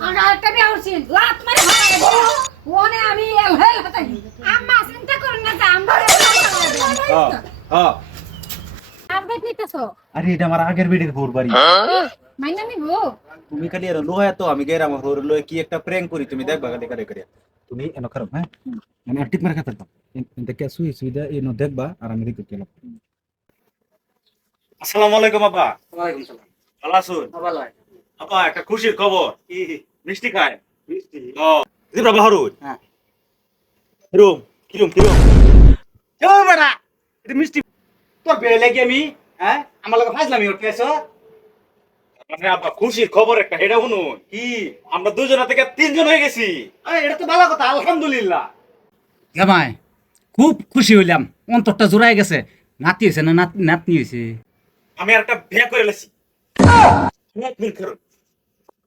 আগা একটা বিয়া হচ্ছি লাত মারে ওনে আমি এল হেল হাতাই আম্মা চিন্তা করুন না যে আমরা হ্যাঁ হ্যাঁ। নিতেছো আরে এটা আমার আগের বেডির বোর বাড়ি। মাইনা নিবো? তুমি খালি আর লোহা তো আমি গেরাম হোর লোয়ে কি একটা প্র্যাঙ্ক করি তুমি দেখবা খালি করে করে। তুমি এনো খারাপ হ্যাঁ? আমি আর টিপ মারা খাতে এনতে কে সুই এনো দেখবা আর আমি দেখতে গেলাম আসসালামু আলাইকুম আপা সালাম। ভালো আছুন ভালো হয় আপা একটা খুশির খবর। কি? মিষ্টি খায়। মিষ্টি? ও। জিব্রা হ্যাঁ। কিরম কিরম বেটা এটা? মিষ্টি। তোর বেড়ে লাগি আমি? হ্যাঁ? আমার লগে ফাজলামি মানে আপা খুশির খবর একটা এটা শুনুন। কি? আমরা দুজনা থেকে তিনজন হয়ে গেছি। আরে এটা তো ভালো কথা আলহামদুলিল্লাহ। জামাই খুব খুশি হইলাম। অন্তরটা জোড়াই গেছে। নাতি হয়েছে না নাত- নাতনি হয়েছে আমি আর একটা বিয়ে করে লেছি। করুন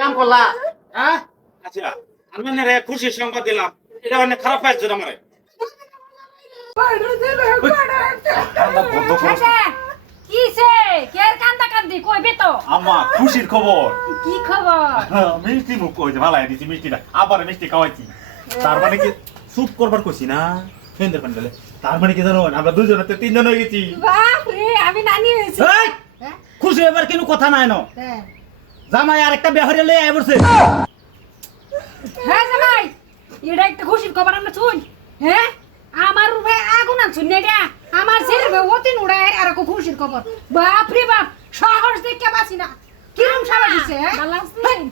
কাম করলা হ্যাঁ আচ্ছা আমি রে খুশির সংবাদ দিলাম। এটা মানে খারাপ পাইছে আমারে। আচ্ছা কিসে কের কান্দা কান্দি? কইবে তো। আম্মা খুশির খবর। কি খবর? মিষ্টি মুখ কইছে ভালো দিছি মিষ্টিটা। আবার মিষ্টি খাওয়াইছি। তার মানে কি? চুপ করবার কইছি না? ফেন্দের প্যান্ডেলে তার মানে কি জানো? আমরা দুজন তো তিনজন হয়ে গেছি। বাপ রে আমি নানি হইছি এই, হ্যাঁ? খুশি এবার কোনো কথা নাই ন? হ্যাঁ। জামাই আর একটা বেহরে লই আই বসে হ্যাঁ জামাই এটা একটা খুশির খবর আমরা শুন। হ্যাঁ? আমার রূপে আগুন আনছুন না এটা? আমার ছেলে অতিন উড়ায় আর একটা খুশির খবর। বাপ রে বাপ সাহস দেখে বাঁচি না। কিরম সাহস দিছে হ্যাঁ?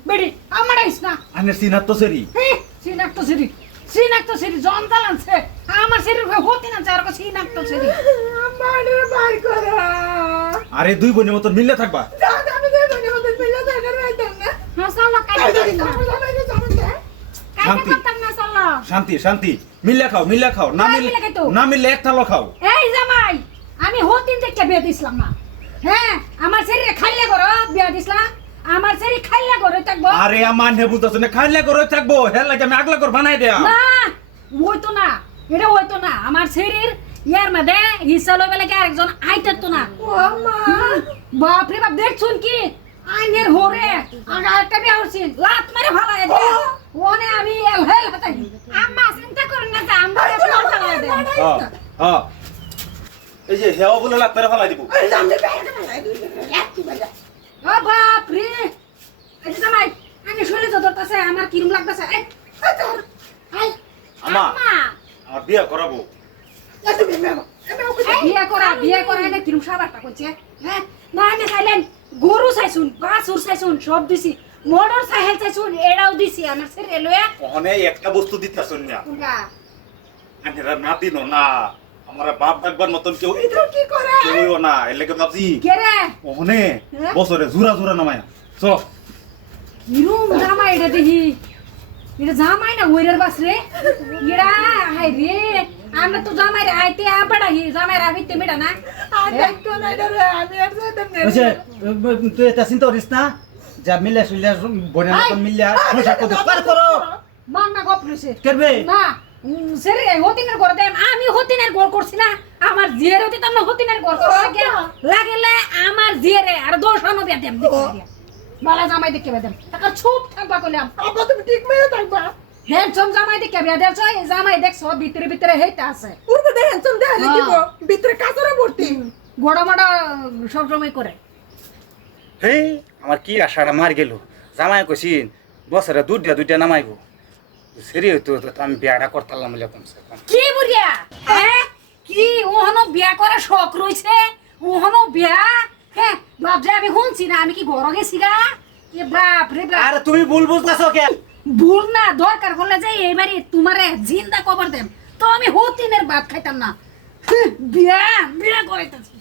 বেড়ি আমার আইস না। আনের সিনাত তো সেরি। হেই, সিনাক্ত সিরি সিনাক্ত সিরি জঞ্জাল আনছে। আমার শরীর হতে না চার কাছে সিনাক্ত সিরি। আমার বার করো। আরে দুই বোনের মতন মিলে থাকবা আমি দেবনি মত মিলে থাকে রাইতাম না হাসালা কাইতে দিন শান্তি। শান্তি শান্তি। মিললে খাও মিললে খাও। না হ্যাঁ, মিলে না মিললে এক থালো খাও। এই জামাই আমি হতিন থেকে বিয়ে দিছিলাম না। হ্যাঁ আমার শরীরে খাইলে করো বিয়ে দিছিলাম আমার শরীর খাইলে করো থাকব। আরে আমার নে বুঝতেছ না খাইলে করে থাকব। হেল লাগে আমি আগলা করে বানাই দেয়া। না ওই তো না এটা ওই তো না। আমার শরীর ইয়ার মধ্যে হিসা লই বেলা কি আরেকজন আইতার তো না হুম, বাপ রে বাপ দেখছুন কি? আইনের হরে আগা একটা বিয়ে হচ্ছি লাত মারে ভালাই দে। ওনে আমি এল হেল হাতাই। আম্মা চিন্তা করুন না যে আমরা ভালাই দে। হ্যাঁ হ্যাঁ। এই যে হেও বলে লাগ পেরে ফেলাই দিব। ও বাপ রে। এই যে জামাই আমি শুনে তো ধরতেছে আমার কিরম লাগতেছে? এই, এই ধর, এই, আম্মা। আমার বিয়ে করাবো। বিয়ে করা বিয়ে করা এনে কিরম সাবারটা করছে? হ্যাঁ না এনে চাইলেন। গরু চাইছুন বাছুর চাইছুন সব দিছি। মোটর সাইকেল চাইছুন এটাও দিছি আমার সে রেলওয়ে ওখানে একটা বস্তু দিতে শুন না। কোনটা? আনেরা না দিন না আমার বাপ ডাকবার মতন কেউ কি করে কেউ না এর লেগে ভাবছি কে রে ওখানে হ্যাঁ? বছরে জুরা জুরা নামায়া। চ। কিরম জামাই এটা দেখি এটা জামাই না ওইরার বাস রে এরা হাই রে আমরা তো জামাই রে আইতে আবাড়া হি জামাই রা হইতে না না না বুঝছে তুই এটা চিন্তা করিস না যা মিলে শুইলে বোনের মতন মিলে সংসার করতে পার করো। মান না গপ রইছে করবে? না সেরে হতিনের ঘর দেন আমি হতিনের ঘর করছি না আমার জিয়ের হতে তার হতিনের ঘর করা লাগে লাগলে আমার জিয়েরে আর দোষ আনো দিয়ে দেখি বালা জামাই দেখে বেদেম টাকা চুপ থাকবা কইলাম। তুমি ঠিক মেরে থাকবা। হ্যান্ডসাম জামাই দেখে বিয়া দেছ এই জামাই দেখছ ভিতরে ভিতরে হেইতা আছে। উর্বে দেখেন তুমি দেখলে দিব ভিতরে কাঁচরা ভর্তি গোড়া মোড়া সব সময় করে হে আমার কি আশাটা মার গেল। জামাই কইছিন বছরে দুইটা দুইটা নামাইব। সেরি হইতো তো আমি বিয়াটা করতাম বলে কমসে কম। কি বুড়িয়া হ্যাঁ কি? ওহনো বিয়া করা শখ রইছে ওহনো বিয়া? হ্যাঁ বাপ যে আমি শুনছি না আমি কি ঘর গেছি গা এ বাপ রে বাপ। আরে তুমি ভুল বুঝতেছো কে ভুল না, দরকার হলে যে এবারে তোমারে জিন্দা কবর দেব তো আমি হতিনের ভাত খাইতাম না। বিয়া বিয়া করাইতেছি।